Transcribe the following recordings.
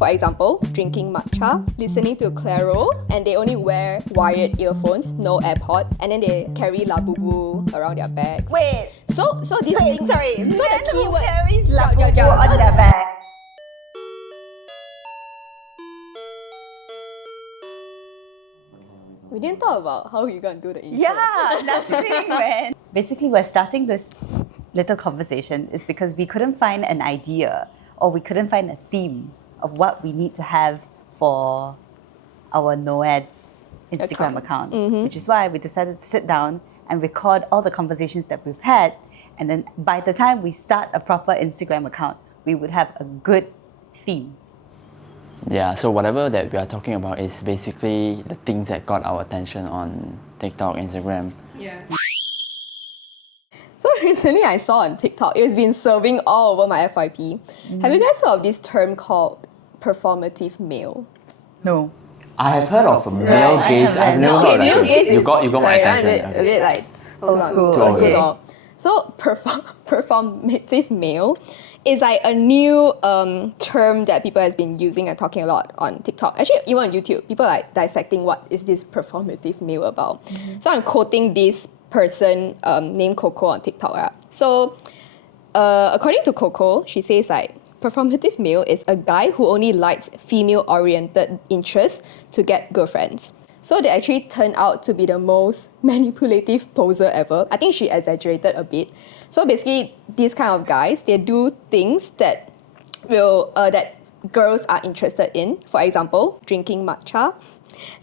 For example, drinking matcha, listening to Claro, and they only wear wired earphones, no AirPod, and then they carry Labubu around their bags. Wait, So these things. sorry. So Men the who keyword carries Jauh, Labubu jauh. on their back. We didn't talk about how you're gonna do the intro. Yeah, nothing, man. Basically, we're starting this little conversation is because we couldn't find an idea or we couldn't find a theme of what we need to have for our Noads Instagram account, which is why we decided to sit down and record all the conversations that we've had. And then by the time we start a proper Instagram account, we would have a good theme. Yeah, so whatever that we are talking about is basically the things that got our attention on TikTok, Instagram. Yeah. So recently I saw on TikTok, it's been serving all over my FYP. Have you guys heard of this term called performative male? No. I have heard of male Right. gaze. I've never Okay, heard male of gaze it. You is got my sorry, attention. a bit like school. too Okay. school. So performative male is like a new term that people has been using and talking a lot on TikTok. Actually, even on YouTube, people are like dissecting what is this performative male about. So I'm quoting this person named Coco on TikTok. Right? So according to Coco, she says like, performative male is a guy who only likes female-oriented interests to get girlfriends. So they actually turned out to be the most manipulative poser ever. I think she exaggerated a bit. So basically, these kind of guys, they do things that that girls are interested in. For example, drinking matcha,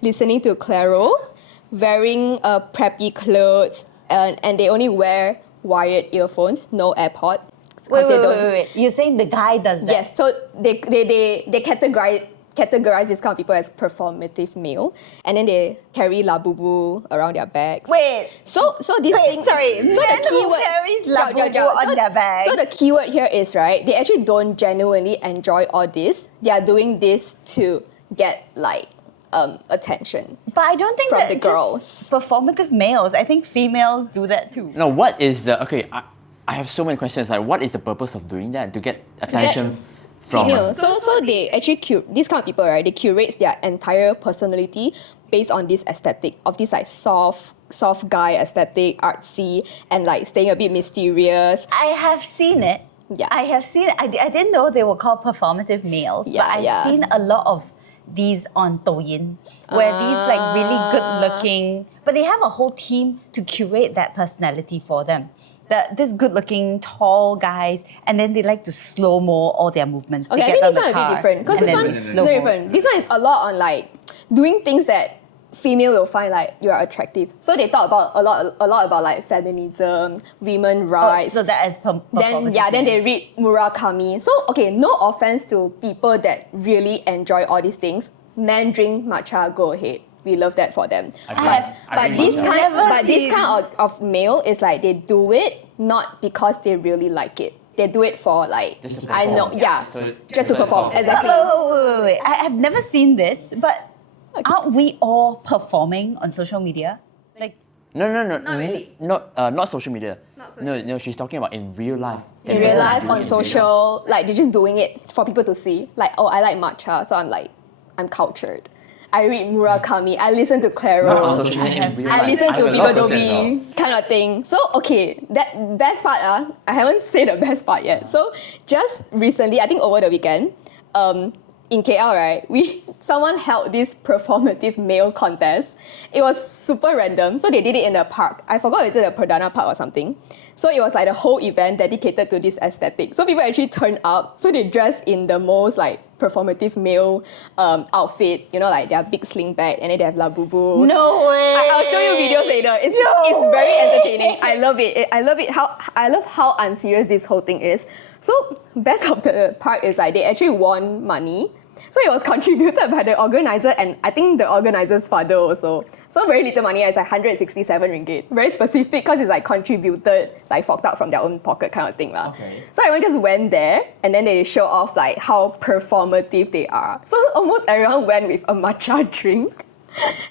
listening to Claro, wearing preppy clothes, and they only wear wired earphones, no AirPod. Wait. You're saying the guy does that? Yes, so they categorize these kind of people as performative male, and then they carry Labubu around their bags. Wait, So these things. sorry. So Men the who keyword carries Jauh, Labubu jauh. on their bags. So the keyword here is right. They actually don't genuinely enjoy all this. They are doing this to get like attention. But I don't think From that the just girls. performative males. I think females do that too. No, what is the okay? I have so many questions. Like, what is the purpose of doing that? To get attention from? Female. So they actually these kind of people, right? They curate their entire personality based on this aesthetic of this like soft guy aesthetic, artsy, and like staying a bit mysterious. I have seen it. Yeah. I have seen it. I didn't know they were called performative males, Yeah, but I've yeah. seen a lot of these on Douyin, where these like really good looking, but they have a whole team to curate that personality for them. This good looking tall guys, and then they like to slow-mo all their movements. Okay, They I get think on this the one a bit car, different because and this then one they is slow-mo. different. This one is a lot on like doing things that female will find like you're attractive. So they talk about a lot about like feminism, women rights. So that is Then they read Murakami. So okay, no offense to people that really enjoy all these things. Men drink matcha, go ahead. We love that for them. But this kind of male is like they do it not because they really like it. They do it for like Just to I know, perform. yeah, So just to perform. Exactly. Wait. I've never seen this, but aren't we all performing on social media? Like, No. Not really. Not social media. Not social No, she's talking about in real life. In real life, on social, like they're just doing it for people to see. Like, oh, I like matcha, so I'm cultured. I read Murakami. I listen to Claro. Not on social media, in real life. I listen I'm to a lot of person Bibadobi kind of thing. So okay, that best part I haven't said the best part yet. So just recently, I think over the weekend, in KL, right, someone held this performative male contest. It was super random. So they did it in the park. I forgot, is it the Perdana Park or something? So it was like the whole event dedicated to this aesthetic. So people actually turned up. So they dressed in the most like performative male outfit. You know, like their big sling bag, and then they have Labubu. no way. I'll show you videos later. It's very entertaining. I love it. I love how unserious this whole thing is. So best of the part is like they actually won money. So it was contributed by the organizer and I think the organizer's father also. So very little money, it's like 167 ringgit. Very specific because it's like contributed, like forked out from their own pocket kind of thing. Okay. So everyone just went there and then they show off like how performative they are. So almost everyone went with a matcha drink,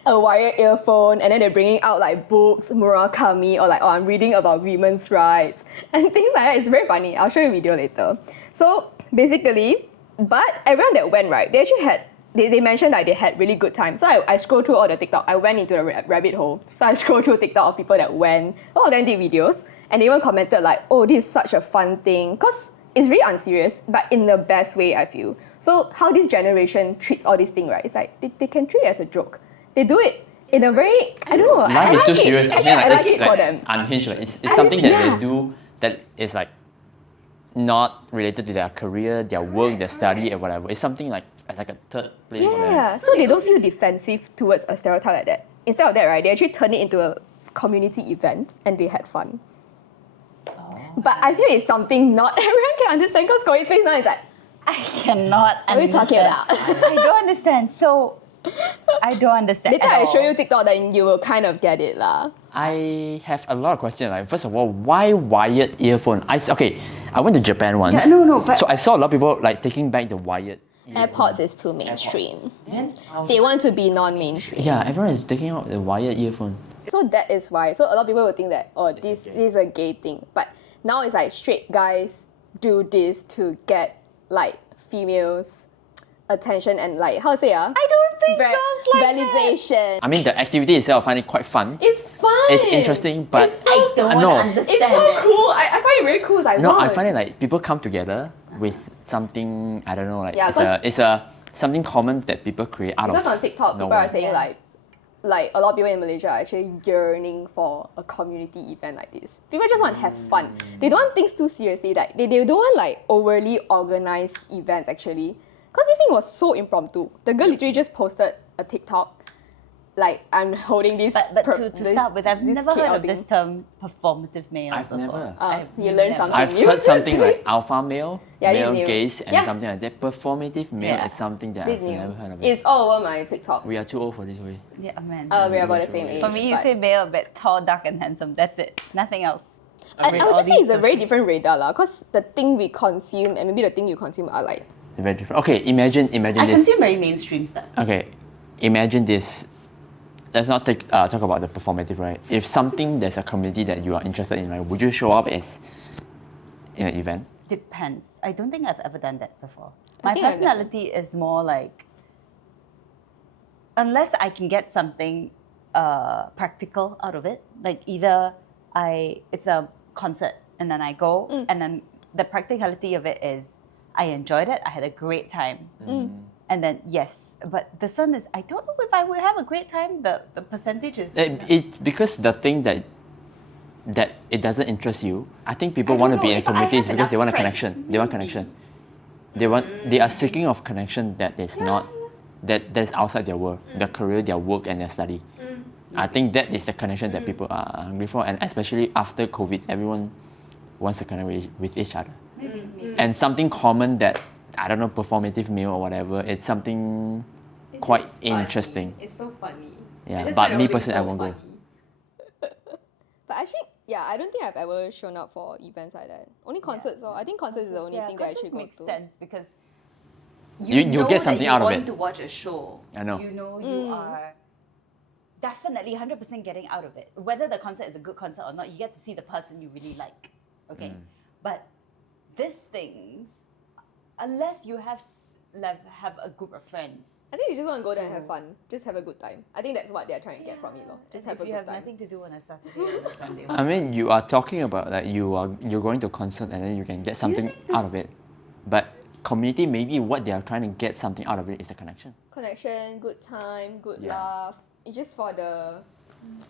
a wired earphone, and then they're bringing out like books, Murakami, or like, oh, I'm reading about women's rights and things like that. It's very funny. I'll show you a video later. So basically, But everyone that went, right, they actually had, they mentioned that they had really good time. So I scrolled through all the TikTok. I went into the rabbit hole. So I scrolled through TikTok of people that went. All of them did videos. And they even commented like, oh, this is such a fun thing. Because it's very unserious, but in the best way, I feel. So how this generation treats all these things, right? It's like, they can treat it as a joke. They do it in a very, I don't know. Life is like too it. serious. Actually, I like it for them. Unhinged. Like, it's something that yeah. they do that is like not related to their career, their work, their study, and whatever. It's something like as like a third place for them. Yeah, so they don't feel defensive towards a stereotype like that. Instead of that, right, they actually turn it into a community event and they had fun. But I feel it's something not everyone can understand because Corey's face now is like, I cannot what are we talking understand. about? I don't understand. So, I don't understand. Later at I all. show you TikTok, then you will kind of get it lah. I have a lot of questions. Like, first of all, why wired earphone? I went to Japan once. Yeah, no, but- So I saw a lot of people like taking back the wired. AirPods is too mainstream. They want to be non-mainstream. Yeah, everyone is taking out the wired earphone. So that is why. So a lot of people will think that, oh, this is a gay thing. But now it's like straight guys do this to get like females' attention and like, how to say I don't think girls like validation. I mean, the activity itself, I find it quite fun. It's fun. It's interesting, but It's so I don't no. understand. It's so it. cool. I find it very cool. It's like, No, wow. I find it like people come together with something, I don't know, like Yeah, it's a something common that people create out Because of on TikTok, people nowhere. are saying like a lot of people in Malaysia are actually yearning for a community event like this. People just want to have fun. They don't want things too seriously. Like they don't want like overly organized events actually. Because this thing was so impromptu. The girl literally just posted a TikTok. Like I'm holding this. But to start with, I've never kid heard of outing. this term performative male. I've before. never. You learn something I've new. heard something like alpha male, Yeah, this male is new. gaze, and Yeah. something like that. Performative male Yeah. is something that This I've new. never heard of. It. It's all over my TikTok. We are too old for this way. Yeah, man. We're about the same age. For me, you but- say male, a bit tall, dark, and handsome. That's it. Nothing else. I read would all just say these it's a very social- different radar lah. Because the thing we consume and maybe the thing you consume are like. They're very different. Okay, imagine I this. consume very mainstream stuff. Okay, imagine this. Let's not talk about the performative, right? If something there's a community that you are interested in, right, would you show up as in an event? Depends. I don't think I've ever done that before. I My think I've done personality is more like, unless I can get something practical out of it, like either it's a concert and then I go and then the practicality of it is I enjoyed it, I had a great time. And then yes, but this one is I don't know if I will have a great time. The percentage is Because the thing that it doesn't interest you. I think people I want don't to be know in if I communities have because they want a enough friends, connection. They want connection. They are seeking of connection that is not that's outside their work, their career, their work, and their study. I think that is the connection that people are hungry for, and especially after COVID, everyone wants to connect with each other. And something common that I don't know, performative male or whatever. It's something quite interesting. It's so funny. Yeah, I just but find the me whole thing personally, I so won't go. funny. But actually, yeah, I don't think I've ever shown up for events like that. Only concerts, I think concerts is the only thing that I actually go makes to. sense because You know get that something you're out of going it. to watch a show. I know. You know you are definitely 100% getting out of it. Whether the concert is a good concert or not, you get to see the person you really like. Okay, but these things, unless you have a group of friends. I think you just want to go there and have fun. Just have a good time. I think that's what they're trying to get from me. Just have If a you good have time. nothing to do on a Saturday or a Sunday. I mean, you are talking about that you're going to concert and then you can get something out of it. But community, maybe what they are trying to get something out of it is a connection. Connection, good time, good Yeah. laugh. It's just for the...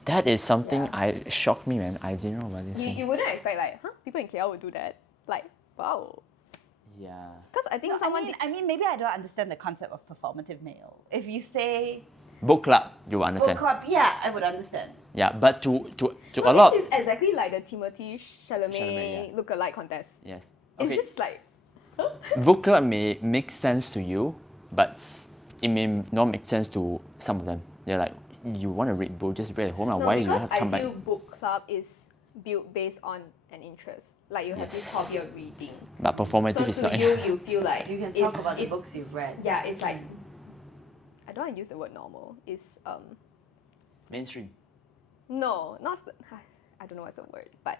That is something Yeah. shocked me, man. I didn't know about this. You wouldn't expect like, people in KL would do that. Like, wow. Yeah. Because I think No, someone... I mean, maybe I don't understand the concept of performative male. If you say Book club, you will book understand. club, yeah, I would understand. Yeah, but to a lot. This is exactly like the Timothy Chalamet, Chalamet look-alike contest. Yes. It's Okay. just like... Book club may make sense to you, but it may not make sense to some of them. They're like, you want to read book, just read at home. No, Why you because have to I come feel back? book club is built based on an interest. Like you have this Yes. hobby of reading. But performative So is to not. you feel like You can it's- talk about the it's- books you've read. Yeah, it's like I don't want to use the word normal. It's Mainstream. no, not I don't know what's the word, but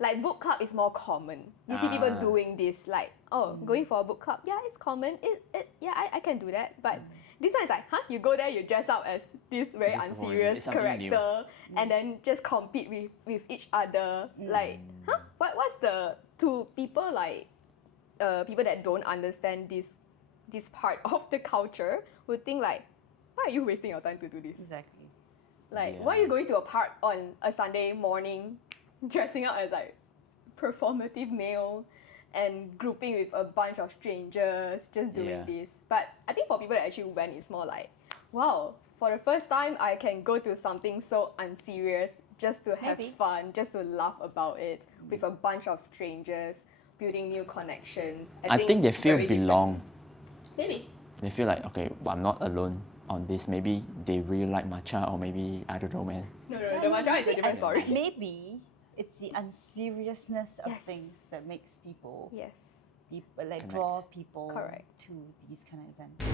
Like book club is more common. You see people doing this, like, going for a book club. Yeah, it's common. I can do that. But this one is like, you go there, you dress up as this very This one, unserious it's something new. character, and then just compete with each other. Like, what's the to people like people that don't understand this part of the culture would think like, why are you wasting your time to do this? Exactly. Like, why are you going to a park on a Sunday morning, dressing up as like performative male and grouping with a bunch of strangers, just doing this? But I think for people that actually went, it's more like, wow, for the first time I can go to something so unserious just to have fun, just to laugh about it with a bunch of strangers, building new connections. I think they feel very different. belong. Maybe. They feel like, okay, well, I'm not alone on this. Maybe they really like matcha, or maybe, I don't know, man. No, the matcha is a different story. Maybe it's the unseriousness of Yes. things that makes people, Yes. draw people Correct. to these kind of events.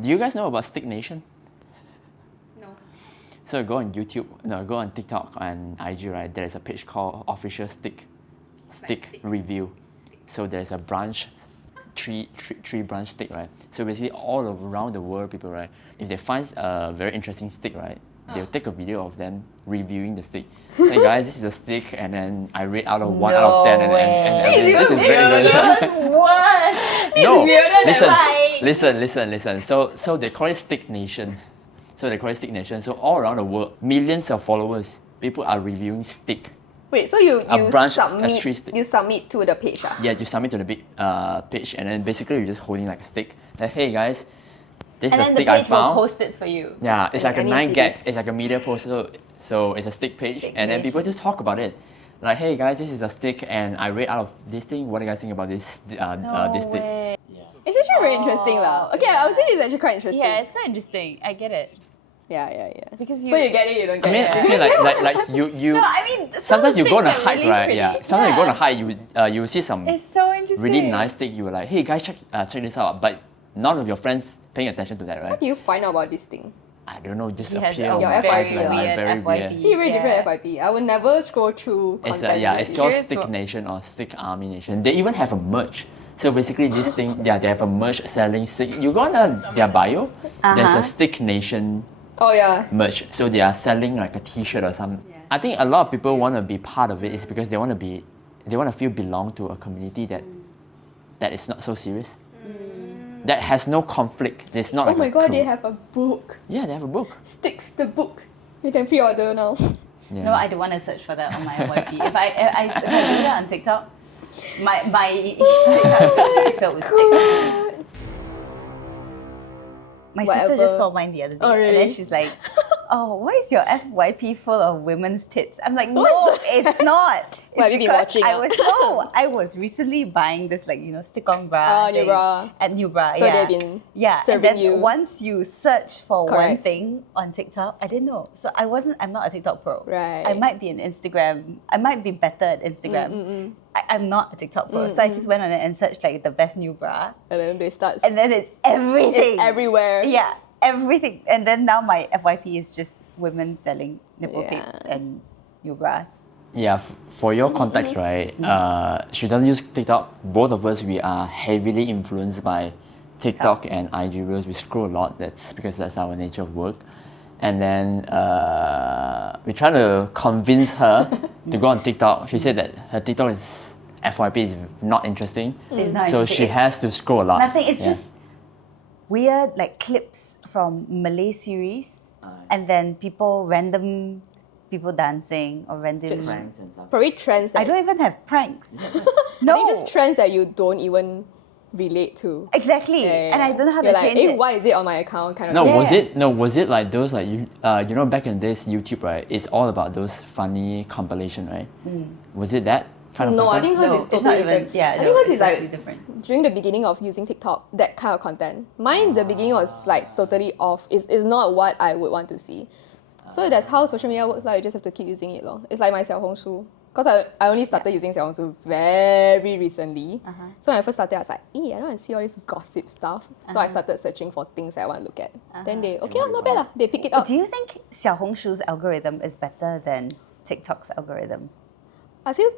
Do you guys know about Stick Nation? No. So go on YouTube, go on TikTok and IG, right? There is a page called Official Stick stick. Review. So there's a branch, tree branch stick, right? So basically all around the world, people, right? If they find a very interesting stick, right? They'll take a video of them reviewing the stick. Hey guys, this is a stick, and then I rate out of 1 out of 10, and everything. This is very What? no, weirder than listen. So they call it Stick Nation. So all around the world, millions of followers, people are reviewing stick. Wait, so you branch, submit a tree stick. you submit to the page, Yeah, you submit to the big page, and then basically you're just holding like a stick. Like, hey guys, this And is a then the stick I page will found. post it for you. Yeah, it's like a I need to 9 see gag. this. It's like a media post. So it's a stick page, Stick and then page. people just talk about it. Like, hey guys, this is a stick, and I rate out of this thing. What do you guys think about this this stick? It's actually very interesting, lah. Okay, I would say it's actually quite interesting. Yeah, it's quite interesting. I get it. Yeah. Because So you get it, you don't I get mean, it. I feel like you. No, I mean, Sometimes you go on a sticks are hike, really right? pretty. Yeah. Sometimes you go on a hike, you will see some It's so interesting. really nice stick. You were like, hey guys, check this out. But none of your friends paying attention to that, right? How do you find out about this thing? I don't know, just He has appear a on Your my FYP, feed, like, like, very FYP. weird. See, very different Yeah. FYP. I would never scroll through It's content. it's called Serious? Stick Nation or Stick Army Nation. They even have a merch. So basically, this thing, they have a merch selling stick. You go on their bio, there's a Stick Nation Oh yeah. merch. So they are selling like a T-shirt or something. I think a lot of people want to be part of it is because they want to feel belong to a community that is not so serious. That has no conflict. It's not Oh like my a god, crew. they have a book. Yeah, they have a book. Sticks the book. You can pre-order now. Yeah. No, I don't want to search for that on my FYP. If I do that on TikTok, my TikTok is going to be filled with stickers. My sister Whatever. just saw mine the other day, Oh, and then really? she's like, "Oh, why is your FYP full of women's tits?" I'm like, "No, it's not." It's What have you been because watching, I was recently buying this stick-on bra. Oh, new thing bra. At new bra. So yeah. they've been and serving then you. once you search for one Correct. thing on TikTok, I didn't know. So I'm not a TikTok pro. Right. I might be an Instagram. I might be better at Instagram. I'm not a TikTok pro. So I just went on it and searched like the best new bra. And then they start. And then it's everything. it's everywhere. Yeah, everything. And then now my FYP is just women selling nipple Yeah. tapes and new bras. Yeah, for your context, right? She doesn't use TikTok. Both of us, we are heavily influenced by TikTok and IG Reels. We scroll a lot. That's because that's our nature of work. And then we try to convince her to go on TikTok. She said that her TikTok FYP is not interesting. It's not So interesting. she It's has to scroll a lot. Nothing. It's Yeah. just weird like clips from Malay series, and then random people dancing or random. Just- Pranks and stuff. Probably trends that I don't even have pranks. I think just trends that you don't even relate to. Exactly, Yeah. and I don't know how You're to like, change hey, it. why is it on my account? Kind of No, thing. Yeah. was it like those like you know back in this YouTube, right? It's all about those funny compilation, right? Was it that kind of No, I content? think hers No, is it's totally not even. different. Yeah, I no, think hers it's is like totally different. during the beginning of using TikTok, that kind of content. Mine, the beginning was like totally off. It's not what I would want to see. So that's how social media works. Like you just have to keep using it, lor. It's like my 小红书. Because I only started using 小红书 very recently. So when I first started, I was like, I don't want to see all this gossip stuff. So I started searching for things that I want to look at. Then they, okay, not bad lah. They pick it up. Do you think Xiaohongshu's algorithm is better than TikTok's algorithm? I feel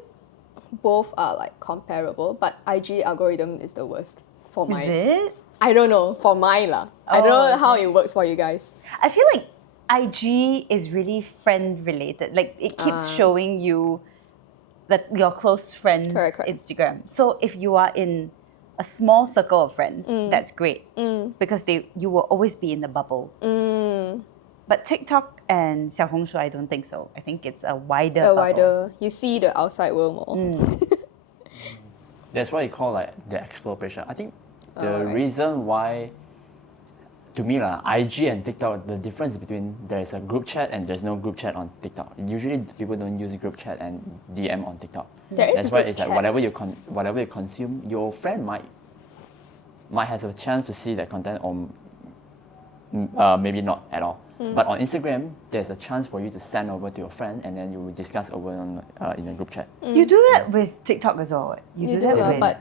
both are like comparable, but IG algorithm is the worst for Is mine. it? I don't know, for mine lah. I don't know Oh, how okay. it works for you guys. I feel like IG is really friend related. Like it keeps showing you your close friends' Correct. Instagram. So if you are in a small circle of friends, that's great because you will always be in the bubble. But TikTok and 小红书, I don't think so. I think it's a wider bubble. You see the outside world more. That's what you call like the exploration. I think the right. reason why, to me lah, IG and TikTok, the difference between there's a group chat and there's no group chat on TikTok. Usually people don't use group chat and DM on TikTok. There is That's a why group it's like chat. whatever you consume, your friend might have a chance to see that content or maybe not at all. But on Instagram, there's a chance for you to send over to your friend and then you will discuss over in a group chat. You do that with TikTok as well. You do that with. but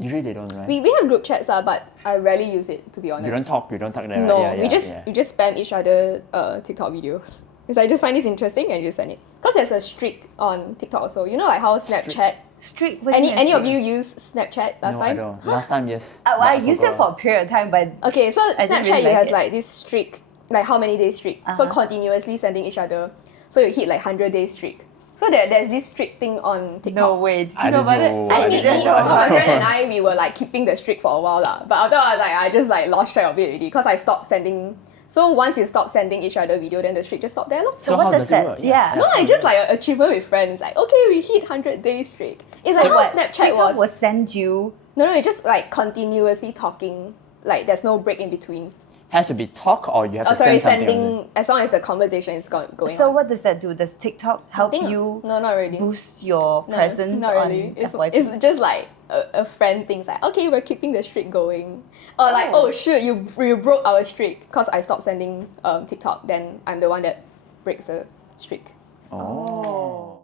Usually they don't, right? we have group chats but I rarely use it, to be honest. You don't talk there, No, right? we just spam each other TikTok videos. Because I just find this interesting and you just send it. Because there's a streak on TikTok also. You know like how Snapchat. Streak. Any of you use Snapchat last No, time? I don't. Last time, yes. Well, but I used it forgot. for a period of time, but Okay, so I didn't Snapchat really like has it. like this streak, like how many days streak. So continuously sending each other. So you hit like 100-day streak. So there's this streak thing on TikTok. no way. Did I you know didn't about know. it? So I me, didn't so know. my friend and I, we were like keeping the streak for a while lah. But after I just like lost track of it already because I stopped sending. So once you stop sending each other video, then the streak just stopped there lor. So how what does does it that? work? Yeah. No, it's just like an achievement with friends. Like, okay, we hit 100-day streak. It's like So how what? Snapchat TikTok was. will send you. No, it's just like continuously talking. Like there's no break in between. Has to be talk or you have to send something. Sending as long as the conversation is going So on. what does that do? Does TikTok help think- you no, not really. boost your No, presence not on really. FYP? It's just like a friend thinks like, okay, we're keeping the streak going. Or like, oh shoot, you broke our streak because I stopped sending TikTok. Then I'm the one that breaks the streak. Oh.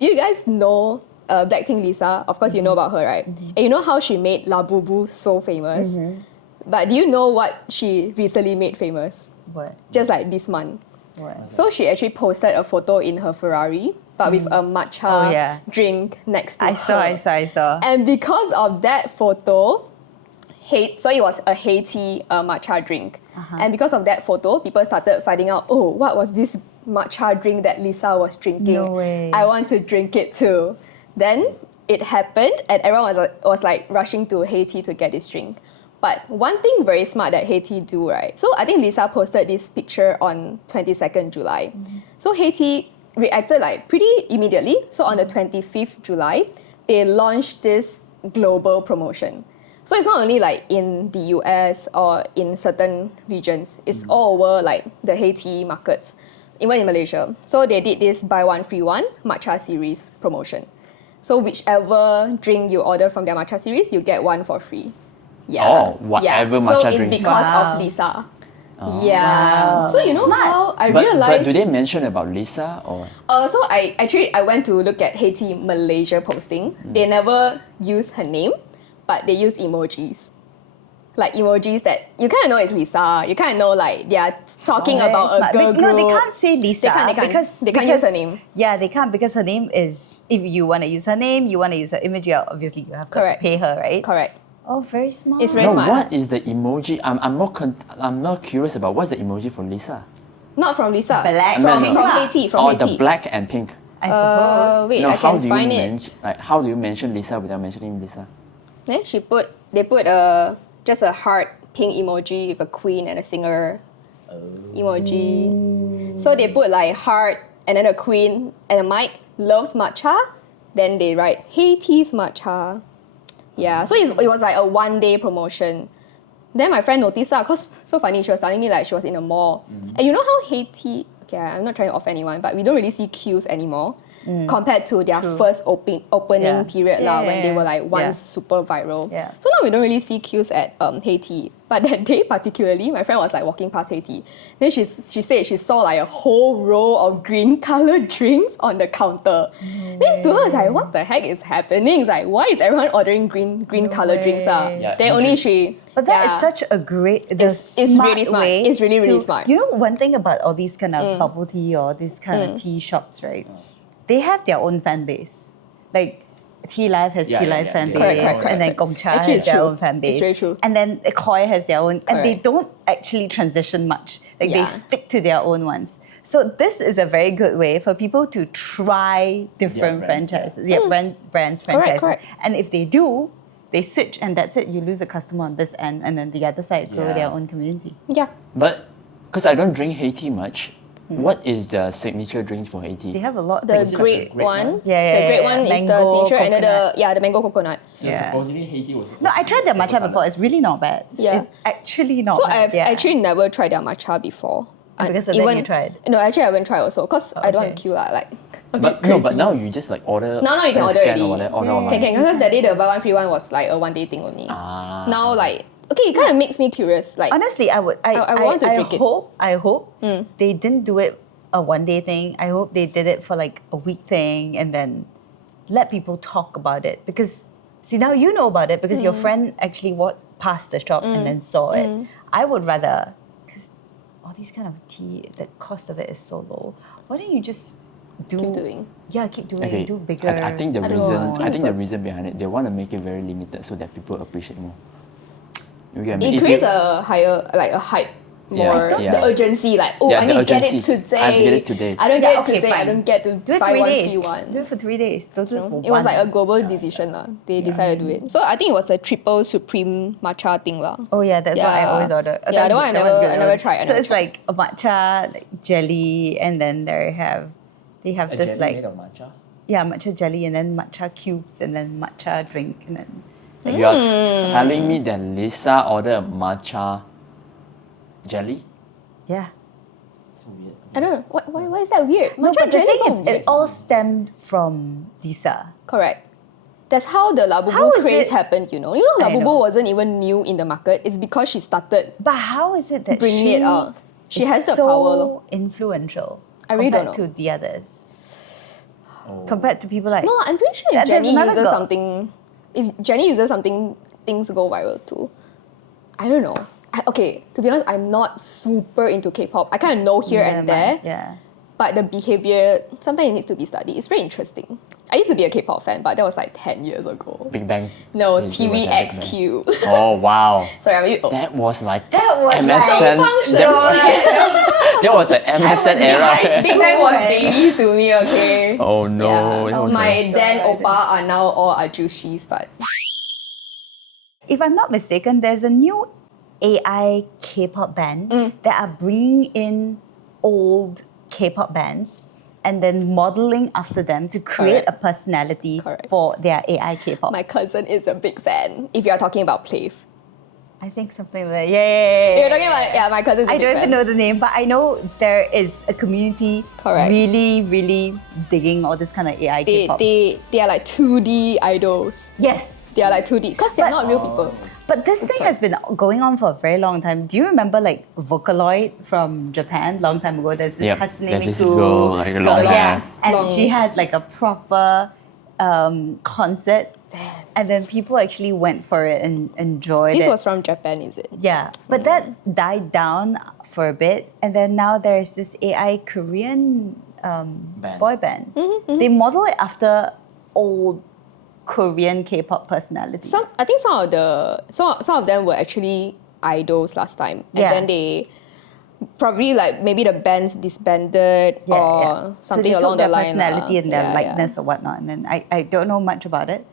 Do you guys know Blackpink Lisa? Of course, you know about her, right? And you know how she made La Boo Boo so famous. But do you know what she recently made famous? What? Just like this month. What? So she actually posted a photo in her Ferrari, but with a matcha Oh, yeah. drink next to I her. saw. And because of that photo, so it was a Haiti matcha drink. And because of that photo, people started finding out, oh, what was this matcha drink that Lisa was drinking? No way. I want to drink it too. Then it happened, and everyone was like rushing to Haiti to get this drink. But one thing very smart that Haiti do, right? So I think Lisa posted this picture on 22nd July. So Haiti reacted like pretty immediately. So on the 25th July, they launched this global promotion. So it's not only like in the US or in certain regions, it's all over like the Haiti markets, even in Malaysia. So they did this buy one free one matcha series promotion. So whichever drink you order from their matcha series, you get one for free. Yeah. Oh, whatever matcha so it's drinks. because Wow. of Lisa. Oh. Yeah. Wow. So you know Smart. how I But realized. do they mention about Lisa or? So I went to look at Haiti Malaysia posting. They never use her name, but they use emojis. Like emojis that you kind of know it's Lisa. You kind of know like they are talking Very about smart. a girl group. No, they can't say Lisa. They can't because they can't use her name. Yeah, they can't because her name is. If you want to use her name, you want to use her image. Obviously, you have to Correct. pay her, right? Correct. Oh, very smart. It's very No, smart. what is the emoji? I'm more curious about what's the emoji for Lisa. Not from Lisa. Black. From, No, no. from Haiti. From Oh, Haiti. the black and pink. I suppose. Wait, No, I how can do you find it. how do you mention Lisa without mentioning Lisa? Then they put just a heart pink emoji with a queen and a singer emoji. So they put like heart and then a queen and a mic loves matcha. Then they write Haiti's matcha. Yeah, so it was like a 1-day promotion. Then my friend noticed that because so funny, she was telling me like she was in a mall. And you know how Haiti, okay, I'm not trying to offend anyone, but we don't really see queues anymore. compared to their first opening Yeah. period Yeah, when they yeah, were like yeah. once super viral. Yeah. So now we don't really see queues at Haiti. But that day particularly, my friend was like walking past Haiti. Then she said she saw like a whole row of green colored drinks on the counter. Then to her, it's like, what the heck is happening? It's like, why is everyone ordering green colored drinks? Yeah, Then only she. But that is yeah. such a great, It's really smart. way It's really, really to- smart. You know, one thing about all these kind of bubble tea or these kind of tea shops, right? They have their own fan base. Like, Tea Life has Yeah, Tea yeah, Life yeah. fan Correct, base, correct, and then correct. Gongcha Actually, has it's their true. own fan base. It's very true. And then Koi has their own, and they Correct. don't actually transition much. Like, they Yeah. stick to their own ones. So this is a very good way for people to try different brands, yeah. franchises, brands, Correct, franchises. correct. And if they do, they switch, and that's it. You lose a customer on this end, and then the other side grow Yeah. their own community. Yeah. But because I don't drink Haiti much, what is the signature drinks for Haiti? They have a lot. The things. great great one. one? Yeah, The yeah, great yeah. one is the Mango, signature, and then coconut. the mango coconut. So Yeah. supposedly Haiti was. No, I tried their matcha before. It's really not bad. Yeah. It's actually not So bad. I've yeah. actually never tried their matcha before. And because of that you tried? No, actually I haven't tried also because I don't want okay. to queue lah. Like a But bit no, but crazy. now you just like order. Now you can order scan already. or whatever, order Yeah. online. Can because that day the buy one free one was like a 1 day thing only. Ah. Now like okay, it kind of makes me curious. Like Honestly, I want to drink it. I hope they didn't do it a 1 day thing. I hope they did it for like a week thing and then let people talk about it. Because see, now you know about it because your friend actually walked past the shop and then saw it. I would rather, because all these kind of tea, the cost of it is so low. Why don't you just keep doing. Yeah, keep doing. Okay, Do bigger. I think the I don't reason know. I think the So- reason behind it, they want to make it very limited so that people appreciate more. You get me? It If creates you- a higher like a hype. More Yeah. the urgency, like Yeah, I the need to get it urgency. today. I have to get it today. I don't Yeah, get it okay, today. I fine. don't get to Do it buy 3 one days. free one. Do it for 3 days. Don't do it for It was like a one. global decision lah. They decided to do it. So I think it was a triple supreme matcha thing lah. Oh yeah, that's what I Yeah. always order. Yeah, That's that one I one's never- good. I never tried, I So never it's tried. like a matcha like jelly, and then they have this like of matcha. yeah matcha jelly, and then matcha cubes, and then matcha drink, and then You are telling me that Lisa ordered a matcha jelly? yeah. So weird. I don't know. Why is that weird? No, Matcha but the jelly thing not is, weird. it all stemmed from Lisa. Correct. That's how the How Labubu is craze it- happened, you know. You know I Labubu know. wasn't even new in the market. It's because she started But how is it that bringing she it out. She is has the so power. lor. influential I really don't compared to the others? Oh. Compared to people like No, I'm pretty sure Yeah, if there's Jenny another uses girl. something, if Jenny uses something, things go viral too. I don't know. Okay, to be honest, I'm not super into K-pop. I kind of know here Yeah, and there, Yeah. but the behavior sometimes it needs to be studied. It's very interesting. I used to be a K-pop fan, but that was like 10 years ago. Big Bang. No, It was a Big Bang. TVXQ. Oh wow. Sorry, I'm a bit old. That was like That was MSN. That was, that was an MSN era. Big Bang was babies to me, okay? Oh no. Yeah. That was My Dan Oppa are now all Ajushis, but If I'm not mistaken, there's a new AI K-pop band that are bringing in old K-pop bands and then modeling after them to create Correct. a personality Correct. for their AI K-pop. my cousin is a big fan. If you're talking about Plave. I think something like yeah. If you're talking about it, yeah, my cousin is a I big don't fan. even know the name, but I know there is a community Correct. really, really digging all this kind of AI K-pop. They are like 2D idols. Yes. They are like 2D because they're But- not real people. But this thing has been going on for a very long time. Do you remember like Vocaloid from Japan long time ago? There's this Yep, Hatsune there's this Miku girl, like, a long yeah, hair. and Long- she had like a proper concert, and then people actually went for it and enjoyed This it. was from Japan, is it? Yeah, but that died down for a bit, and then now there's this AI Korean Band. boy band. Mm-hmm, They model it after old Korean K-pop personalities. I think some of them were actually idols last time, and Yeah. then they probably like maybe the bands disbanded or something so they along took the their line. personality and their Yeah, likeness or whatnot, and then I don't know much about it.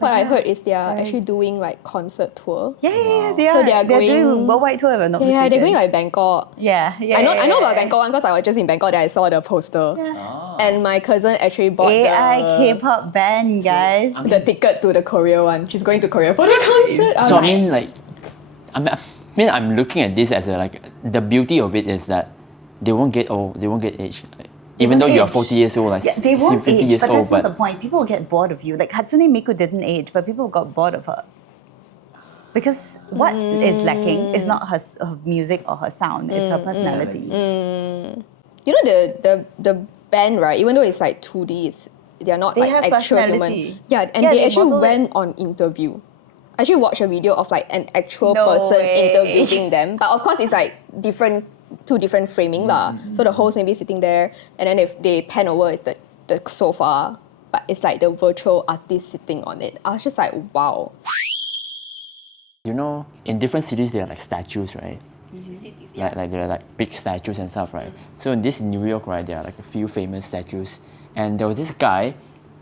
What I yeah, heard is they are there actually is- doing like concert tour. Yeah, they So are. they are They're doing going- worldwide tour, if I'm not Yeah, mistaken. they're going like Bangkok. yeah. I know about Bangkok one because I was just in Bangkok that I saw the poster. Ah. And my cousin actually bought AI K-pop band, guys. the ticket to the Korea one. She's going to Korea for the concert. So I I'm mean, like, I mean, I'm looking at this as a, like the beauty of it is that they won't get old, they won't get aged. Like, Even though won't you're age. 40 years old, like Yeah, they won't 50 age, years but old, that's not the point. People will get bored of you. Like Hatsune Miku didn't age, but people got bored of her. Because what is lacking is not her music or her sound, it's her personality. You know the band, right? Even though it's like 2D, they're not They like have actual human. personality. Yeah, and Yeah, they they actually model it. went on interview. I actually watched a video of like an actual No person way. interviewing them. But of course it's like two different framing lah. So the host may be sitting there, and then if they pan over, it's the sofa. But it's like the virtual artist sitting on it. I was just like, wow. You know, in different cities there are like statues, right? Cities, Like there are like big statues and stuff, right? So in this New York, right, there are like a few famous statues, and there was this guy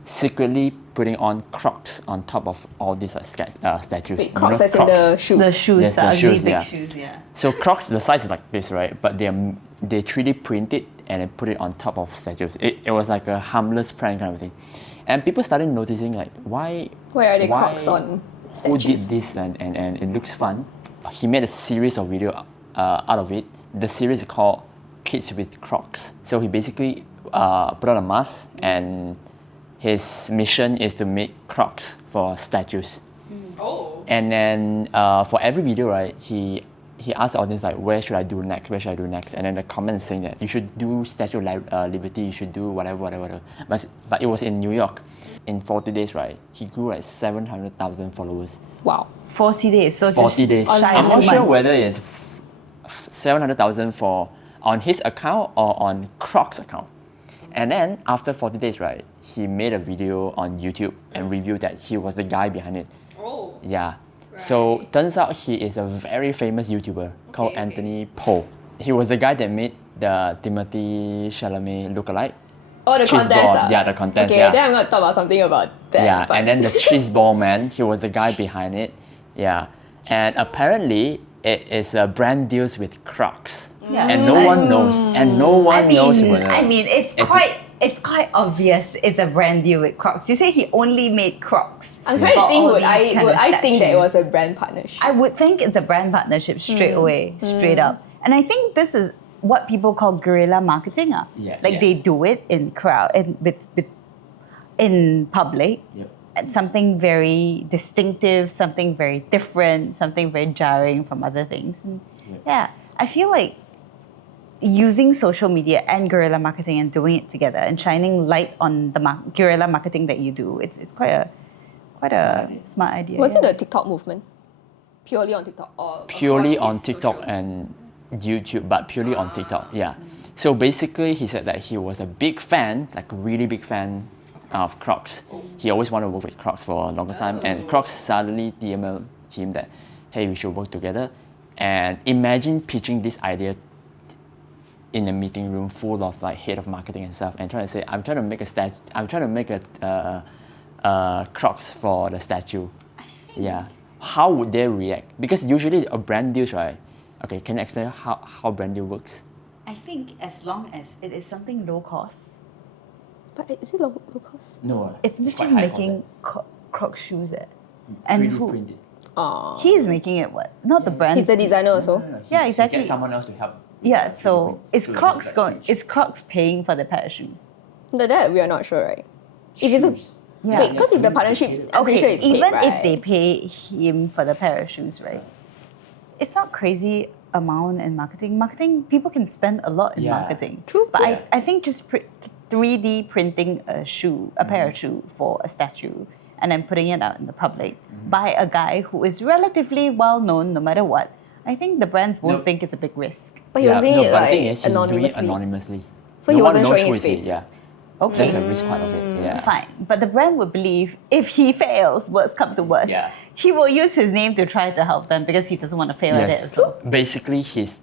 secretly putting on Crocs on top of all these like, statues. Wait, You Crocs know, as in the shoes. The shoes, Yes, the the ugly shoes, big yeah. shoes, yeah. So Crocs, the size is like this, right? But they 3D print it and then put it on top of statues. It was like a harmless prank kind of thing, and people started noticing like why Why are they Crocs on who did statues? this and it looks fun. He made a series of video out of it. The series is called Kids with Crocs. So he basically put on a mask, and his mission is to make Crocs for statues. Oh. And then for every video, right, he asked the audience like, where should I do next? Where should I do next? And then the comment is saying that you should do Statue of Liberty, you should do whatever. But it was in New York. In 40 days, right, he grew like 700,000 followers. Wow. 40 days, so 40 days. shy of I'm 2 not sure months. whether it's 700,000 for on his account or on Croc's account. And then after 40 days, right, he made a video on YouTube and revealed that he was the guy behind it. Oh. Yeah. So Right. turns out he is a very famous YouTuber called Okay. Anthony Poe. He was the guy that made the Timothy Chalamet lookalike. Oh, the Cheese contents. ball. Yeah, the contents, Okay, yeah. then I'm gonna talk about something about that. Yeah, but- and then the cheese ball man, he was the guy behind it. Yeah, and apparently it is a brand deals with Crocs, Yeah. and no one knows, and no one knows whether. It's quite obvious it's a brand deal with Crocs. You say he only made Crocs. I'm trying to for think, all would these kind of I think that it was statues. a brand partnership? I would think it's a brand partnership straight away, straight up. And I think this is what people call guerrilla marketing. Yeah, Like yeah. they do it in crowd and with in public. Yep. And something very distinctive, something very different, something very jarring from other things. And yeah, I feel like using social media and guerrilla marketing and doing it together and shining light on the guerrilla marketing that you do, it's quite a smart idea. Was yeah. it a TikTok movement? Purely on TikTok or Purely across on his TikTok social- and YouTube, but purely on TikTok. Yeah. So basically, he said that he was a big fan, like a really big fan of Crocs. He always wanted to work with Crocs for a longer time, and Crocs suddenly DM'd him that, hey, we should work together. And imagine pitching this idea in a meeting room full of like head of marketing and stuff, and trying to say, I'm trying to make a Crocs for the statue. Yeah. How would they react? Because usually a brand deals, right? Okay, can you explain how brand deal works? I think as long as it is something low cost, But is it low cost? No, it's just making Croc shoes. And who? Aw. He's making it what? Not the brand. He's the designer also. Yeah, exactly. Get someone else to help. Yeah, so is Crocs paying for the pair of shoes? That we are not sure, right? If it's a, Yeah. wait, because if the partnership, I'm pretty sure it's paid, even right? if they pay him for the pair of shoes, right? It's not crazy amount in marketing. Marketing, people can spend a lot in Yeah. marketing. True. But Yeah. I think just 3D printing a shoe, a pair of shoe for a statue, and then putting it out in the public by a guy who is relatively well known no matter what, I think the brands won't No. think it's a big risk. But he was doing no, it but like the thing is, he's doing it anonymously. anonymously. So no he one wasn't knows showing who his is he. face. Yeah, Okay. that's a risk part of it. Yeah. Fine. But the brand would believe if he fails, worst come to worst, Yeah. he will use his name to try to help them because he doesn't want to fail at it Yes. as well. Basically, his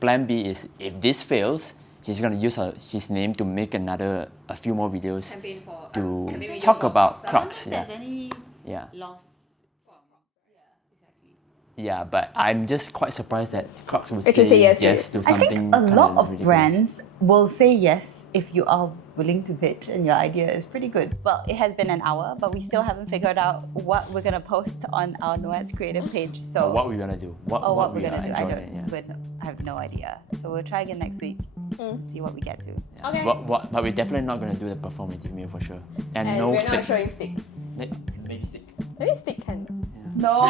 plan B is if this fails, he's gonna use his name to make a few more videos Campaign for to campaign video talk for about Crocs. Crocs. Yeah. any Yeah. loss. Yeah, but I'm just quite surprised that Crocs would Actually say yes to yes it. to I something. think a kind lot of ridiculous. brands will say yes if you are willing to pitch and your idea is pretty good. Well, it has been an hour, but we still haven't figured out what we're gonna post on our Noet's creative page. So Or what we're gonna do. or what we're we gonna are do. enjoying, yeah. I have no idea. So we'll try again next week. See what we get to. Yeah. Okay. But we're definitely not going to do the performative meal for sure. And, And no we're stick. not showing sticks. Maybe stick. Maybe stick can. No.